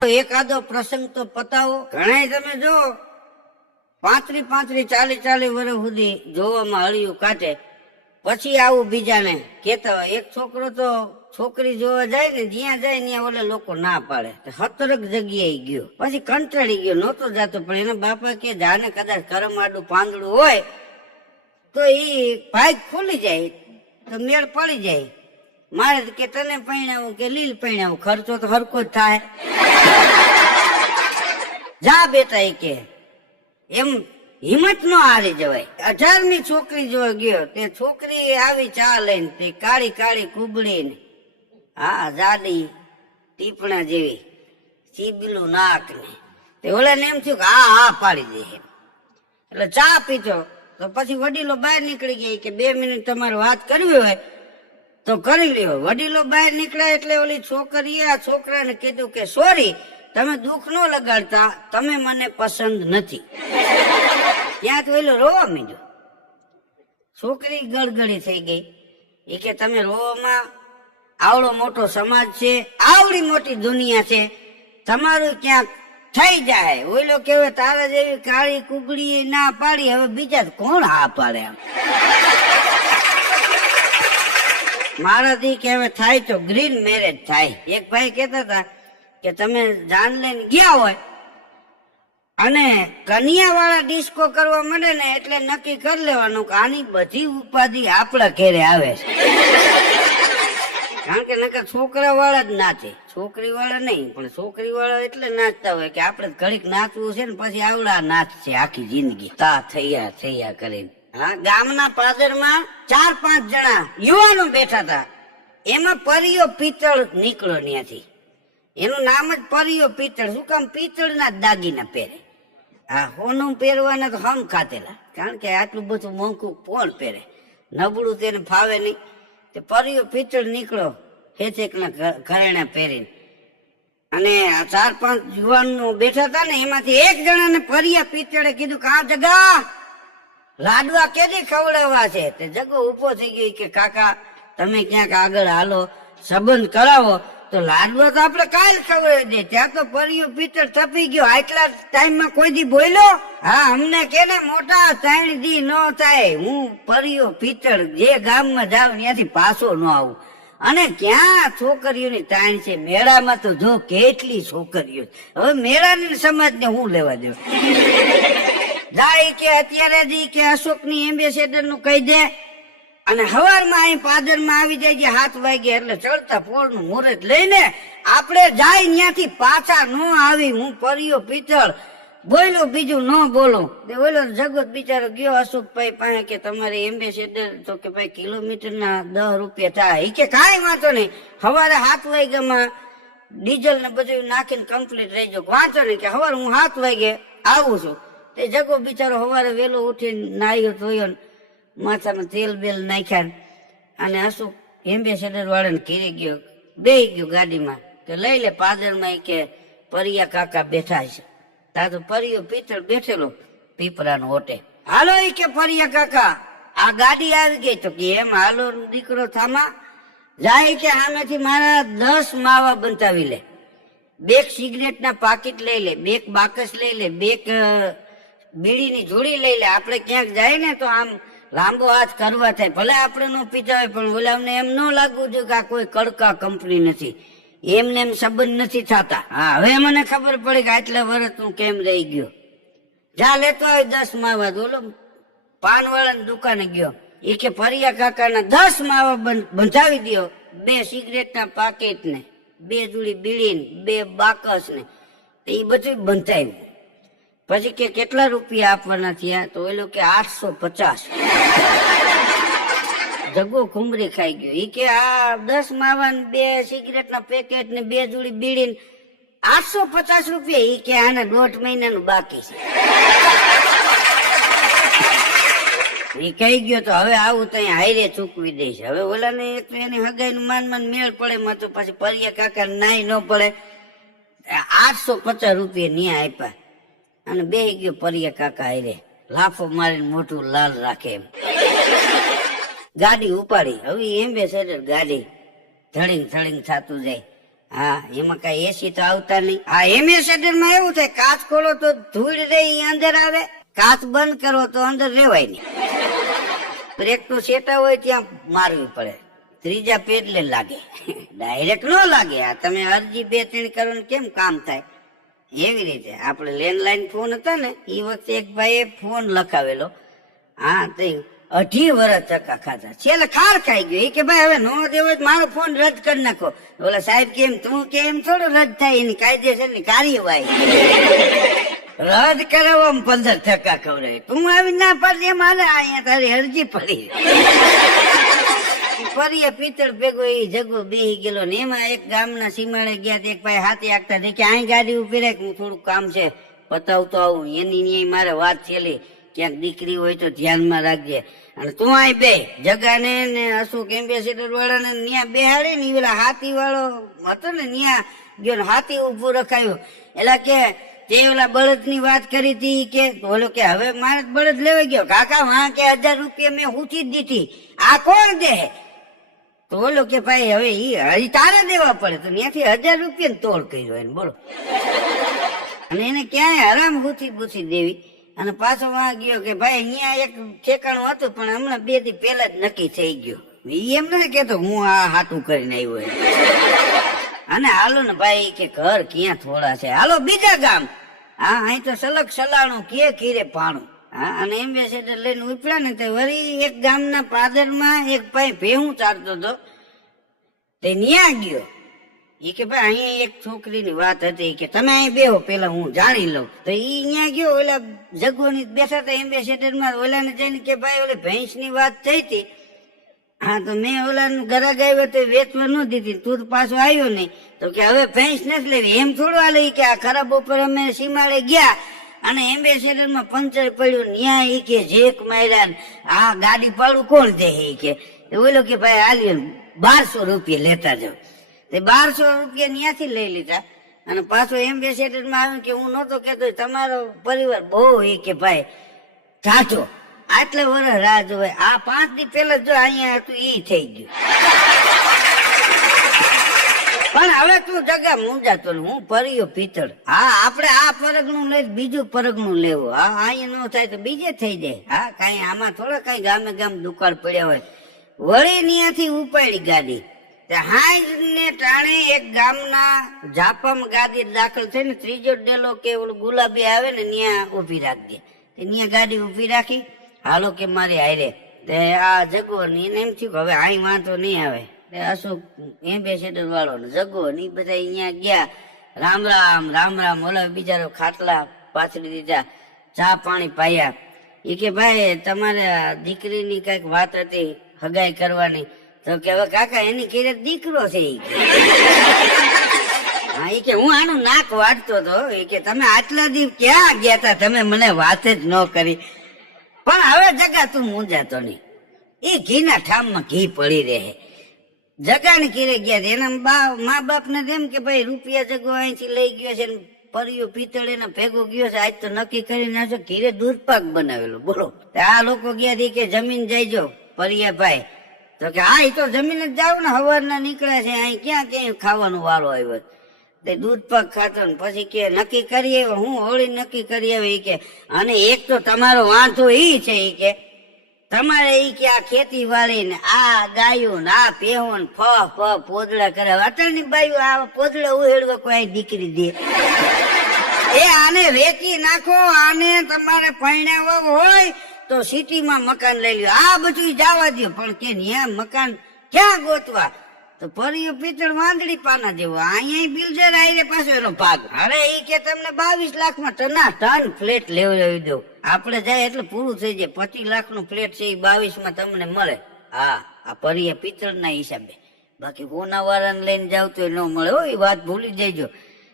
એકાદો પ્રસંગ તો પતાવો. ઘણા તમે જો 35 40 વર્ષ સુધી જોવામાં હળિયું કાઢે, પછી આવું બીજાને કેતા હોય. એક છોકરો તો છોકરી જોવા જાય ને, જ્યાં જાય ત્યાં ઓલે લોકો ના પાડે, હતરક જગ્યાએ ગયો, પછી કંટાળી ગયો, નહોતો જાતો. પણ એના બાપા કે જાને કદાચ કરમ આડું પાંદડું હોય તો ઈ ભાગ ખુલી જાય, તો મેળ પડી જાય. મારે કે તને પૈણાવું કે લીલ પૈણાવું, ખર્ચો તો હરકો જ થાય. જા બેટા એ કે એમ હિંમત નો હારી જવાય. 18મી છોકરી જોવા ગયો, તે છોકરી આવી ચા લઈને, તે કાળી કાળી કુબડી ને, હા જાડી ટીપણા જેવી, સીબલું નાક ને, તે ઓલાને એમ થયું કે હા પાડી દે. એટલે ચા પીધો તો પછી વડીલો બહાર નીકળી ગયા કે 2 મિનિટ તમારે વાત કરવી હોય તો કરી લ્યો. વડીલો બહાર નીકળ્યા એટલે ઓલી છોકરીએ આ છોકરાને કીધું કે સોરી, તમે દુઃખ ન લગાડતા, તમે મને પસંદ નથી. ત્યાં તો એલો રોવા માંડ્યો. છોકરી ગળગળી થઈ ગઈ. એ કે તમે રોવામાં, આવડો મોટો સમાજ છે, આવડી મોટી દુનિયા છે, તમારું ક્યાંક થઈ જાય. ઓલો કેવે તારા જેવી કાળી કુગડી ના પાડી, હવે બીજા કોણ હા પાડે? મારાથી કે હવે થાય તો ગ્રીન મેરેજ થાય. એક ભાઈ કહેતા હતા કે તમે જાન લઈને ગયા હોય અને કન્યા વાળા ડિસ્કો કરવા માંડે ને એટલે નક્કી કરી લેવાનું કે આની બધી ઉપાધિ આપણા ઘેરે આવે છે. કારણ કે નકર છોકરા વાળા જ નાચે, છોકરી વાળા નહીં. પણ છોકરી વાળા એટલે નાચતા હોય કે આપડે ઘડીક નાચવું છે ને પછી આવડા નાચ છે આખી જિંદગી, તા થૈયા કરીને. હા, ગામના પાદરમાં 4-5 જણા યુવાનો બેઠા હતા. એમાં પરિયો પિત્તળ નીકળ્યો ત્યાંથી. એનું નામ જ પરિયો પિત્તળ. શું કામ? પિત્તળના દાગીના પહેરે. હા, હોનું પહેરવાના તો હમ ખાતેલા, કારણ કે આટલું બધું મોંઘું કોણ પહેરે, નબળું તેને ફાવે નહીં. તે પરિયો પિત્તળ નીકળ્યો હેચેકના ઘરેણા પહેરીને. અને આ 4-5 યુવાનો બેઠા હતા ને, એમાંથી એક જણાને પરિયા પિત્તળે કીધું કે આ જગા લાડવા કેદી ખવડાવવા છે? તે જગો ઉભો થઈ ગયો કે કાકા તમે ક્યાંક આગળ હાલો, સંબંધ કરાવો તો લાડવા તો આપણે કાલ ખવડાવી દે. ત્યાં તો પરિયો પિત્તળ થપી ગયો. આટલા ટાઈમમાં કોઈ દી બોલ્યો? હા, અમને કેને મોટા 3 દી ન થાય, હું પરિયો પિત્તળ જે ગામમાં જાવ ત્યાંથી પાછો ન આવું. અને ક્યાં છોકરીઓની તાણ છે? મેળામાં તો જો કેટલી છોકરીઓ. હવે મેળાની સમાજને હું લેવા દઉં? જાય કે અત્યારે જ કે અશોકની એમ્બેસેડર નું કહી દે. અને હવારમાં અહીં પાદરમાં આવી જાય છે 7 વાગે, એટલે ચડતા પોળનું મુહૂર્ત લઈને આપણે જાય ત્યાંથી પાછા ન આવી. હું પરિયો પિત્તળ બોલ્યો, બીજું ન બોલું. બોલો જગત બિચારો ગયો અશોકભાઈ પાસે કે તમારે એમ્બેસેડર, તો કે ભાઈ કિલોમીટરના 10 રૂપિયા થાય. એ કે કાંઈ વાંધો નહીં, સવારે 7 વાગ્યામાં ડીઝલ ને બધું નાખીને કમ્પ્લીટ રહી જાવ, વાંધો નહીં. કે સવારે હું 7 વાગે આવું છું. તે જગો બિચારો સવારે વહેલો ઉઠીને નાહ્યો ધોયો, માથામાં તેલ બેલ નાખ્યા, અને અશોક એમ્બેસેડર વાળાને ઘેરે ગયો, બેહી ગયો ગાડીમાં કે લઈ લે પાદરમાં. કે પરિયા કાકા બેઠા છે. તા તો પરિયો પિત્તળ બેઠેલો પીપરાનો ઓટે. હાલો એ કે પરિયા કાકા આ ગાડી આવી ગઈ. તો કે એમ હાલો દીકરો થામા જાય. કે આમેથી મારા 10 માવા બંધાવી લે, 2 સિગરેટના પાકીટ લઈ લે, 2 બાકસ લઈ લે, 2 બીડીની જોડી લઈ લે. આપણે ક્યાંક જાય ને તો આમ લાંબો હાથ કરવા થાય. ભલે આપણે નો પીતા હોય, પણ ઓલામને એમ ન લાગવું જોઈએ કે આ કોઈ કડકા કંપની નથી, એમને એમ સંબંધ નથી થતા. હા, હવે મને ખબર પડી કે આટલા વર્ષ તું કેમ રહી ગયો. જા લેતો આવે 10 માવા. ઓલો પાનવાળાની દુકાને ગયો. એ કે પરિયા કાકાના 10 માવા બંધાવી દો, 2 સિગરેટના પાકેટ ને 2 જોડી બીડી ને 2 બાકસ ને, એ બધું બંધાવ્યું. પછી કે કેટલા રૂપિયા આપવાના થયા? તો એ લોકો કે 850. જગો ખુમરી ખાઈ ગયો. એ કે આ 10 માવા ને 2 સિગરેટના પેકેટ ને 2 જોડી બીડી 850 રૂપિયા. એ કે આને 1.5 મહિનાનું બાકી છે. એ કહી ગયો તો હવે આવું તો હાઈરે ચૂકવી દઈશ. હવે ઓલાને એક તો એની હગાઈનું માન મેળ પડે, માં તો પછી પરિયા કાકા નાઈ ન પડે. 850 રૂપિયા ન્યા આપ્યા અને બેહી ગયો પરિયા કાકા હાઈરે, લાફો મારીને મોટું લાલ રાખે એમ. ગાડી ઉપાડી. હવે એમ્બેસેડર ગાડી થળીંગ થતું જાય. હા એમાં કઈ એસી તો આવતા નહીં. હા એમ્બેસેડર માં એવું થાય, કાચ ખોલો તો ધૂળ રહી અંદર આવે, કાચ બંધ કરો તો અંદર રેવાય નહીં. બ્રેક નું સેટા હોય ત્યાં મારવી પડે, ત્રીજા પેડલે લાગે, ડાયરેક્ટ ન લાગે. આ તમે અરજી 2-3 કરો ને કેમ કામ થાય એવી રીતે. આપણે લેન્ડલાઈન ફોન હતા ને એ વખતે એક ભાઈએ ફોન લખાવેલો, હા તો 2.5 વર્ષ ધક્કા ખાધા, છેલ્લે ખાર ખાઈ ગયો. એ કે ભાઈ હવે નો દેવો મારો ફોન રદ કરી નાખો. ઓલા સાહેબ કેમ તું કેમ થોડો રદ થાય, એની કાયદેસર ની કાર્યવાહી. રદ કરાવવામાં 15 ધક્કા ખવડાવે, તું આવી ના પડે મારે અહીંયા તારી અરજી પડી. ફરી પિત્તળ ભેગો એ જગો બેહી ગયેલો ને એમાં એક ગામના સીમાડે ગયા એક ભાઈ હાથી આગતા દેખે અહીં ગાડી ઉભી રાખ, હું થોડુંક કામ છે બતાવતો આવું. એની ન્યાય મારે વાત છેલી, ક્યાંક દીકરી હોય તો ધ્યાનમાં રાખજે. અને તું અહીં બે જગાને ને અશોક એમ્બેસેડર વાળાને ન્યા બેહાડે ને પેલા હાથી વાળો હતો ને ન્યા ગયો ને હાથી ઉભું રખાયું. એટલે કે તે ઓલા બળદ ની વાત કરી હતી કે ઓલો કે હવે મારે બળદ લેવા ગયો, કાકા હા કે 1000 રૂપિયા મેં ઉઠી જ દીધી, આ કોણ દે? તો ઓલો કે ભાઈ હવે હજી તારે દેવા પડે. તો ત્યાંથી 1000 રૂપિયા તોડ કર્યો એને, બોલો. અને એને ક્યાંય હરામ બૂથી દેવી. અને પાછો વાં ગયો કે ભાઈ અહીંયા એક ઠેકાણું હતું પણ હમણાં 2 દી પહેલા જ નક્કી થઈ ગયો. એમ નથી કેતો હું આ હાટું કરીને આવ્યો. અને હાલો ને ભાઈ કે ઘર ક્યાં થોડા છે, હાલો બીજા ગામ. હા અહીં તો સલગ સલાણું કે કીરે પાણું. હા અને એમ્બેસેડર લઈને ઉપડ્યા ને તે વળી એક ગામના પાદરમાં એક ભાઈ ભેહું ચારતો હતો, તે ન્યા ગયો. એ કે ભાઈ અહીંયા એક છોકરીની વાત હતી કે તમે અહીં બેહો પેલા હું જાણી લઉં. તો ઈ ન્યા ગયો, ઓલા જગોની બેઠા હતા એમ્બેસેડર માં. ઓલાને જઈને કે ભાઈ ઓલી ભેંસ ની વાત થઈ હતી. હા તો મેં ઓલાનું ગરાગ આવ્યો તો વેચવા ન દીધી, તું પાછો આવ્યો નહીં. તો કે હવે ભેંસ નથી લેવી, એમ થોડું હાલે કે આ ખરાબ ઉપર અમે સીમાડે ગયા અને એમ્બેસેડર માં પંચર પડ્યું, ન્યા ઈ કે જેક માર્યા, આ ગાડી પાડું કોણ દે? એ કે ઓલો કે ભાઈ હાલ્યો 1200 રૂપિયા લેતા જાવ. તે 1200 રૂપિયા ત્યાંથી લઈ લીધા. અને પાછો એમ્બેસેડર માં આવ્યું કે હું નતો કેતો તમારો પરિવાર બહુ એ કે ભાઈ ઢાંચો, આટલે વર્ષ રાહ જોવાય. આ 5 દી પહેલા જો અહીંયા હતું ઈ થઈ ગયું. પણ હવે તું જગા મૂંઝાતો ને હું પરિયો પિત્તળ. હા આપણે આ પરગણું લઈ બીજું પરગણું લેવું. હા અહીંયા ન થાય તો બીજે થઈ જાય. હા કઈ આમાં થોડા કઈ ગામે ગામ દુકાળ પડ્યા હોય. વળી ત્યાંથી ઉપાડી ગાડી. હાજ ને ટાણે એક ગામના ઝાપામાં ગાડી દાખલ થઈને ત્રીજો ડેલો કે ઓલું ગુલાબી આવે ને ત્યાં ઉભી રાખજે. ત્યાં ગાડી ઉભી રાખી, હાલો કે મારી હારે. આ જગો ને એને એમ થયું કે હવે અહીં વાંધો નહીં આવે. અશોક એમ્બેસેડર વાળો ને જગો ને એ બધા અહીંયા ગયા. રામ રામ રામ રામ. ઓલા બિચારો ખાટલા પાથરી દીધા, ચા પાણી પાયા. એ કે ભાઈ તમારે દીકરીની કઈક વાત હતી હગાઈ કરવાની. તો કે હવે કાકા એની ઘરે દીકરો છે. હા એ કે હું આનું નાક વાટતો હતો. એ કે તમે આટલા દિવસ ક્યાં ગયા તા, તમે મને વાત જ ન કરી. પણ હવે જગા તું મૂંઝાતો નહીં, એ ઘીના ઠામમાં ઘી પડી રહે. જગાને ઘીરે ગયા એના મા બાપ ને એમ કે ભાઈ રૂપિયા જગો અહીંથી લઈ ગયો છે, પરિયો પિત્તળ એને ભેગો ગયો છે, આજ તો નક્કી કરીને આવશે. ઘીરે દૂધપાક બનાવેલો, બોલો. આ લોકો ગયા કે જમીન જઈજો પરિયા ભાઈ. તો કે હા એ તો જમીન જ જાવ ને, હવારના નીકળ્યા છે, અહીં ક્યાં ક્યાંય ખાવાનો વારો આવ્યો. તે દૂધપાક ખાતો ને પછી કે નક્કી કરી આવ્યો, હું હોળી નક્કી કરી આવી કે. અને એક તો તમારો વાંધો ઈ છે ઈ કે તમારે ઈ કે આ ખેતી વાળી ને આ ગાયું ને આ પેહો ને ફ પોદડા કરે. અટણની બાયું આ પોદડા ઉહેડવા કોઈ દીકરી દે? એ આને વેચી નાખો. આને તમારે પરણાવવા હોય તો સિટીમાં મકાન લઈ લ્યો, આ બધું જવા દો. પણ કે ન્યા મકાન ક્યાં ગોતવા? તો પરિયો પિત્તળ વાંદડી પાના જેવો. અહીંયા બિલ્ડર આવીને પાછો એનો ભાગ. હવે એ કે તમને 22 લાખમાં ટન ફ્લેટ લેવડાવી દઉં. આપણે જાય એટલે પૂરું થઈ જાય. 25 લાખનું ફ્લેટ છે એ 22માં તમને મળે. હા આ પરિયા પિત્તળ ના હિસાબે. બાકી હોના વાળાને લઈને જાવ તો ન મળે. હો એ વાત ભૂલી જઈજો.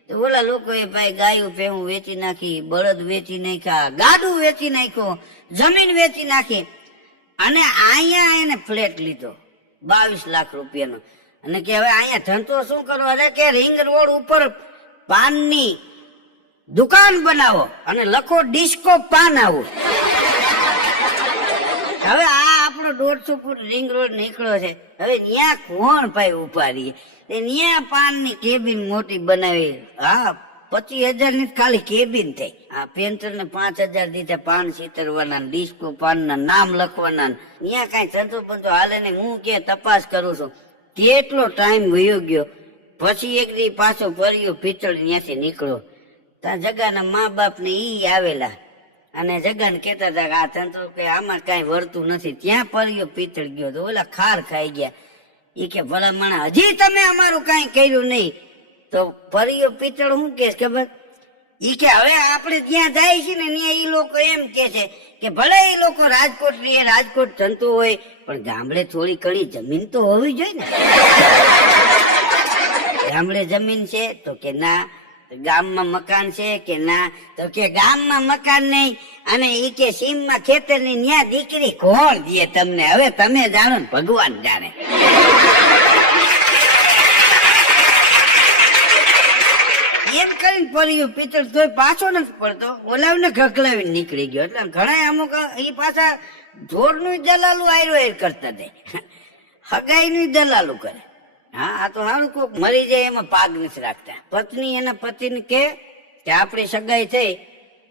તો ઓલા લોકોએ ભાઈ ગાયું ભેહું વેચી નાખી, બળદ વેચી નાખ્યા, ગાડું વેચી નાખ્યો, જમીન વેચી નાખી. અને અહીંયા એને ફ્લેટ લીધો 22 લાખ રૂપિયાનો. અને કે હવે અહીંયા ધંધો શું કરો? અરે કે રિંગ રોડ ઉપર પાનની દુકાન બનાવો અને લખો ડિસ્કો પાન આવું. હવે આ આપણો આપણો 150 ફૂટ રિંગ રોડ નીકળ્યો છે. હવે ન્યા કોણ ભાઈ ઉભા રહીએ? ન્યા પાનની કેબિન મોટી બનાવી. હા, 25,000 ની ખાલી કેબિન થઈ. આ પેન્ટર ને 5,000 દીધા, પાન ચીતરવાના, ડિસ્કો પાન ના નામ લખવાના. ન્યા કઈ ધંધો બંધો હાલે ને. હું કે તપાસ કરું છું. કેટલો ટાઈમ વયો ગયો. પછી એક દી પાછો ભર્યો પિત્તળ ત્યાંથી નીકળ્યો. ત્યાં જગાના મા બાપ ને ઈ આવેલા અને જગાને કેતા હતા કે આ ધંધો કે આમાં કઈ વળતું નથી. ત્યાં પર્યો પિત્તળ ગયો તો ઓલા ખાર ખાઈ ગયા. ઈ કે ભલા માણા હજી તમે અમારું કઈ કર્યું નહીં. તો પર્યો પિત્તળ શું કે ખબર? ઈ કે હવે આપણે ત્યાં જાય છે ને ત્યાં ઈ લોકો એમ કે છે કે ભલે એ લોકો રાજકોટ રહીએ, રાજકોટ ધંધો હોય, પણ ગામડે થોડી ઘણી જમીન તો હોવી જોઈએ ને. ગામડે જમીન છે? તો કે ના. ગામમાં મકાન છે? કે ના. તો કે ગામમાં મકાન નહીં અને ઈ કે સીમમાં ખેતર ની ન્યા દીકરી કોણ દે તમને? હવે તમે જાણો ને ભગવાન જાણે. એમ કરીને પડ્યું પિત્તળ તોય પાછો નથી પડતો. ઓલાવને ઘકલાવીને નીકળી ગયો. એટલે ઘણા અમુક એ પાછા ઢોરનું દલાલું આયરો કરતા હતા, હગાઈનું દલાલું કરે. હા, આ તો સારું કોક મરી જાય એમાં પાગ નથી રાખતા. પત્ની એના પતિને કે આપણી સગાઈ થઈ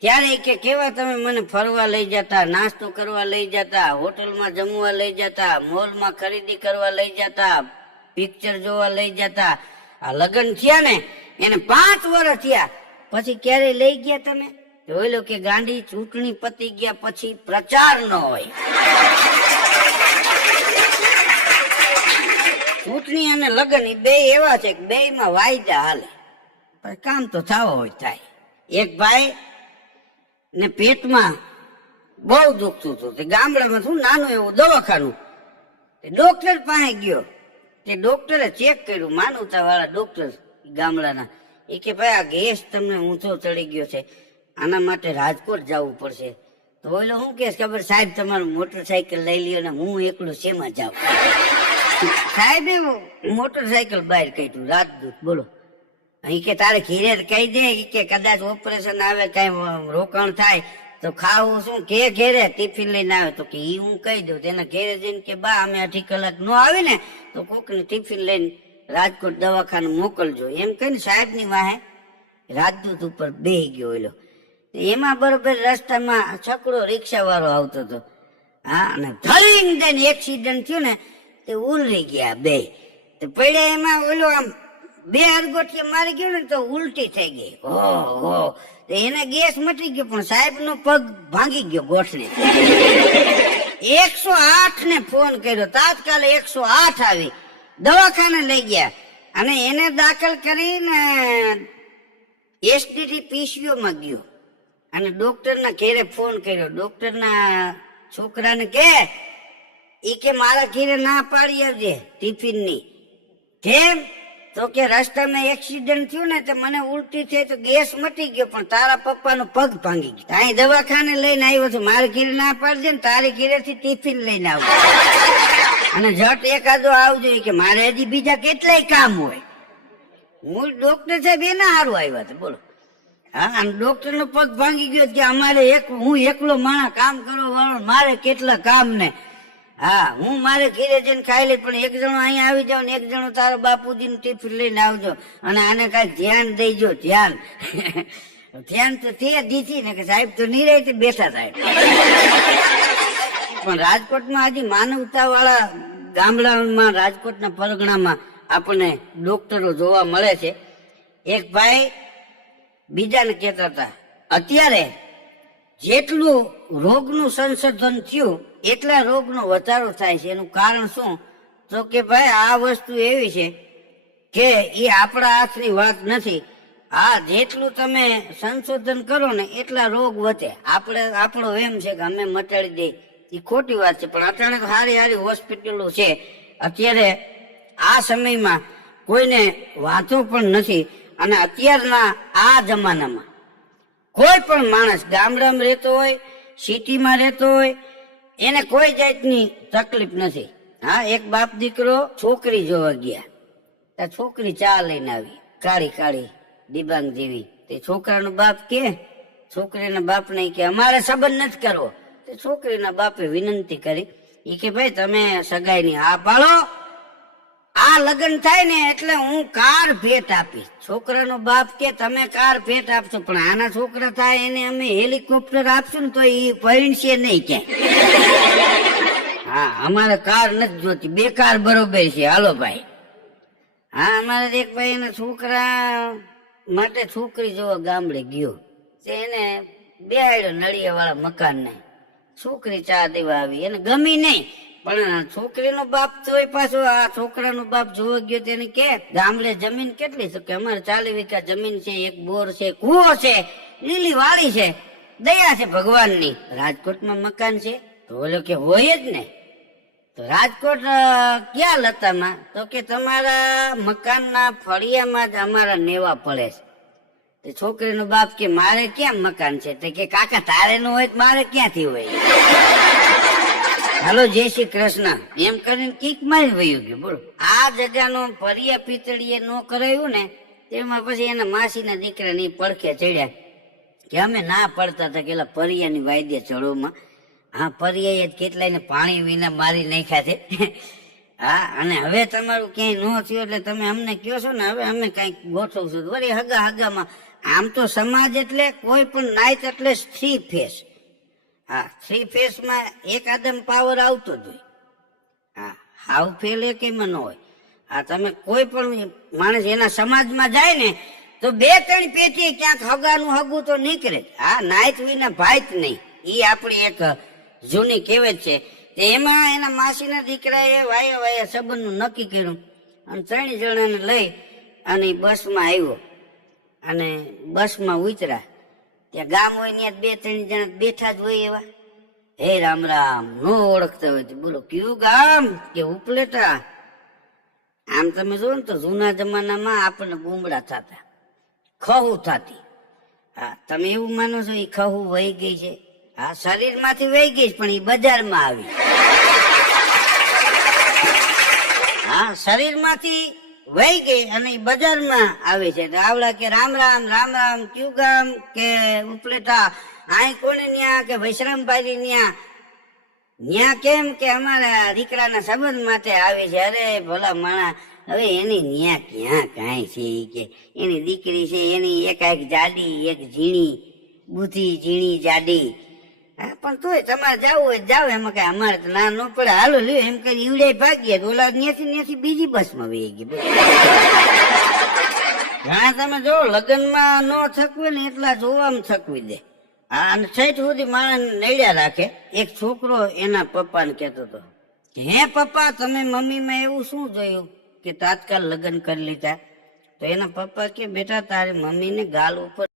ત્યારે કે કેવા તમે મને ફરવા લઈ જતા, નાસ્તો કરવા લઈ જતા, હોટલમાં જમવા લઈ જતા, મોલમાં ખરીદી કરવા લઈ જતા, પિક્ચર જોવા લઈ જતા. આ લગ્ન થયા ને એને 5 વર્ષ થયા પછી ક્યારે લઈ ગયા તમે? જોઈ લો કે ગાંડી ચૂંટણી પતી ગયા પછી પ્રચાર ન હોય. ચૂંટણી અને લગ્ન એ બે એવા છે કે બે માં વાયદા હાલે, પણ કામ તો થવા હોય થાય. એક ભાઈ ને પેટમાં બહુ દુખતું હતું. તે ગામડામાં શું નાનું એવું દવાખાનું, ડોક્ટર પાસે ગયો. તે ડોક્ટરે ચેક કર્યું, માનવતા વાળા ડોક્ટર ગામડાના. એ કે ભાઈ આ ગેસ તમને ઊંચો ચડી ગયો છે, આના માટે રાજકોટ જવું પડશે. તો ઓલો શું કે ખબર? સાહેબ તમારું મોટરસાયકલ લઈ લ્યો ને હું એકલું શેમાં જાઉં. સાહેબે મોટરસાયકલ બહાર કાઢ્યું રાજદૂત. બોલો. અહીં કે તારે ઘેરે કહી દે કે કદાચ ઓપરેશન આવે, કઈ રોકાણ થાય તો ખાવું શું કે ઘેરે ટિફિન લઈને આવે. તો કે ઈ હું કહી દઉં. તેના ઘેરે જઈને કે બા અમે 8 કલાક નો આવે ને તો કોકને ટિફિન લઈને રાજકોટ દવાખાને મોકલજો. એમ કહીને સાહેબ ની વાહે રાજદૂત ઉપર બેહી ગયો. એલો એમાં બરોબર રસ્તામાં છકડો રિક્ષા વાળો આવતો હતો. હા, અને ધડીંગ દઈને એક્સિડન્ટ થયું ને તે ઉલરી ગયા બે. પડ્યા એમાં ઓલો આમ 2 અરગોઠિયા મારી ગયો ને તો ઉલટી થઈ ગઈ. ઓહો, એને ગેસ મટી ગયો પણ સાહેબ નો પગ ભાંગી ગયો ગોઠને. 108 ને ફોન કર્યો. તાત્કાલિક 108 આવી દવાખાને લઈ ગયા અને એને દાખલ કરીને એસડીટી પીસીઓ માં ગયો અને ડોક્ટર ના ઘેરે ફોન કર્યો. ડોક્ટર ના છોકરાને કે ઈ કે મારા ઘેરે ના પાડી આવજે ટિફિન ની. કેમ? તો કે રસ્તામાં એક્સિડન્ટ થયું ને તો મને ઉલટી થઈ તો ગેસ મટી ગયો પણ તારા પપ્પાનો પગ ભાંગી ગયો. અહીં દવાખાને લઈને આવ્યો છું, મારા ઘેરે ના પાડજે ને તારી ઘેરેથી ટિફિન લઈને આવજો અને ઝટ એકાદો આવજો કે મારે હજી બીજા કેટલાય કામ હોય. હું ડોક્ટર સાહેબ એના સારું આવ્યા હતા. બોલો. હા, અને ડોક્ટર નો પગ ભાંગી ગયો કે અમારે હું એકલો માણસ કામ કરવા વાળો, મારે કેટલા કામ ને. હા, હું મારે ઘેરે જઈને ખાઈ લઈ પણ એક જણો અહીંયા આવી જાવ ને એક જણો તારા બાપુજી નું ટિફિન લઈને આવજો અને આને કઈ ધ્યાન દઈજો. ધ્યાન ધ્યાન તો તે દીધી ને કે સાહેબ તો નિરાયતે બેઠા સાહેબ. પણ રાજકોટમાં હજી માનવતા વાળા ગામડામાં, રાજકોટના પરગણામાં આપણને ડોક્ટરો જોવા મળે છે. એક ભાઈ બીજાને કહેતા હતા અત્યારે જેટલું રોગનું સંશોધન થયું એટલા રોગનો વધારો થાય છે. એનું કારણ શું? તો કે ભાઈ આ વસ્તુ એવી છે કે એ આપણા હાથની વાત નથી. હા, જેટલું તમે સંશોધન કરો ને એટલા રોગ વધે. આપણો એમ છે કે અમે મટાડી દઈએ, એ ખોટી વાત છે. પણ અચાનક સારી સારી હોસ્પિટલો છે અત્યારે આ સમયમાં, કોઈને વાંધો પણ નથી. અને અત્યારના આ જમાનામાં કોઈ પણ માણસ ગામડામાં રહેતો હોય, સિટીમાં રહેતો હોય, એને કોઈ જાતની તકલીફ નથી. હા, એક બાપ દીકરો છોકરી જોવા ગયા, છોકરી ચા લઈને આવી, કાળી કાળી દિબાંગ જેવી. તે છોકરાનો બાપ કે છોકરીના બાપ ને કે અમારે સંબંધ નથી કરવો. તે છોકરીના બાપે વિનંતી કરી ઈ કે ભાઈ તમે સગાઈ ની હા પાડો, આ લગ્ન થાય ને એટલે હું કાર ભેટ આપીશ. છોકરાનો બાપ કે તમે કાર ભેટ આપશો, પણ આના છોકરા થાય એને અમે હેલિકોપ્ટર આપશું ને તો એ પરિણશે નહીં ક્યાંય. હા, અમારે કાર નથી જોતી, બે કાર બરોબર છે, હાલો ભાઈ. હા, અમારે એક ભાઈ એના છોકરા માટે છોકરી જોવા ગામડે ગયો, એને બેહાડ્યો નળિયા વાળા મકાન ને. છોકરી ચા દેવા આવી, એને ગમી નહીં, પણ છોકરીનો બાપ તોય પાછો આ છોકરાનો બાપ જોવા ગયો તેને કે ગામડે જમીન કેટલી છે? કે અમારે 40 વીઘા જમીન છે, એક બોર છે, કૂવો છે, લીલી વાડી છે, દયા છે ભગવાનની. રાજકોટમાં મકાન છે? તો બોલો કે હોય જ ને. તો રાજકોટ ક્યાં લતામાં? તો કે તમારા મકાનના ફળિયામાં જ અમારા નેવા પડે છે. છોકરીનો બાપ કે મારે ક્યાં મકાન છે? તે કે કાકા તારે નું હોય મારે ક્યાંથી હોય? હાલો જય શ્રી કૃષ્ણ એમ કરીને કીક મારી વયું ગયું. બોલો, આ જગાનો ફરિયા પિતળીએ નો કરાયું ને, તેમાં પછી એના માસીના દીકરા ની પડખે ચડ્યા કે અમે ના પડતા હતા કે ફરિયાની વાયદે ચડોમાં. હા, ફરિયાએ કેટલાયને પાણી વિના મારી નાખ્યા છે. હા, અને હવે તમારું ક્યાંય નો થયું એટલે તમે અમને કહો છો ને, હવે અમે કઈક ગોઠવશું. વળી હગા હગામાં આમ તો સમાજ એટલે કોઈ પણ નાઈટ એટલે 3 ફેસ. હા, 3 ફેસમાં એક આદમ પાવર આવતો જ હોય. હા, હાવ ફેલ એકેયમાં ન હોય. હા, તમે કોઈ પણ માણસ એના સમાજમાં જાય ને તો 2-3 પેટી ક્યાંક હગાનું હગું તો નીકળે. હા, નાઈટ વિના ભાઈ જ નહીં, એ આપણી એક જૂની કહેવત છે. એમાં એના માસીના દીકરાએ વાયા વાયા સંબંધનું નક્કી કર્યું અને 3 જણાને લઈ અને બસમાં આવ્યો અને બસમાં ઉતર્યા. ત્યાં ગામ હોય ત્યાં 2-3 જણા બેઠા જ હોય એવા. હે રામ રામ નો ઓળખતા હોય તો બોલો કયું ગામ? કે ઉપલેટા. આમ તમે જો ને તો જૂના જમાનામાં આપણને ગુમડા થતા, ખહુ થતી. હા, તમે એવું માનો છો એ ખહુ વહી ગઈ છે? હા, શરીર માંથી વહી ગઈ પણ એ બજારમાં આવી. હા, શરીર માંથી વહી ગઈ અને એ બજારમાં આવે છે. આવડા કે રામ રામ રામ રામ કયું ગામ? કે ઉપલેટા. અહીં કોને ન્યા? કે વૈશ્રામભાઈ ન્યા. ન્યા કેમ? કે અમારા દીકરાના સંબંધ માટે આવે છે. અરે ભલા માણા, હવે એની ન્યા ક્યાં કાંઈ છે? કે એની દીકરી છે, એની એક જાડી એક ઝીણી, બુદ્ધિ ઝીણી જાડી. હા, પણ તોય તમારે જવું હોય જાવ, એમાં કઈ અમારે તો ના ન પડે. હાલો લ્યો એમ કઈ ઈવડે ભાગીએ તો ઓલા નેથી બીજી બસમાં વહી ગઈ. ઘણા તમે જો લગ્નમાં નો થકવે ને એટલા જોવામાં થકવી દે. હા, અને છેઠ સુધી માણસ નડ્યા રાખે. એક છોકરો એના પપ્પાને કહેતો હતો, હે પપ્પા તમે મમ્મીમાં એવું શું જોયું કે તાત્કાલ લગ્ન કરી લીધા? તો એના પપ્પા કે બેટા તારી મમ્મીને ગાલ ઉપર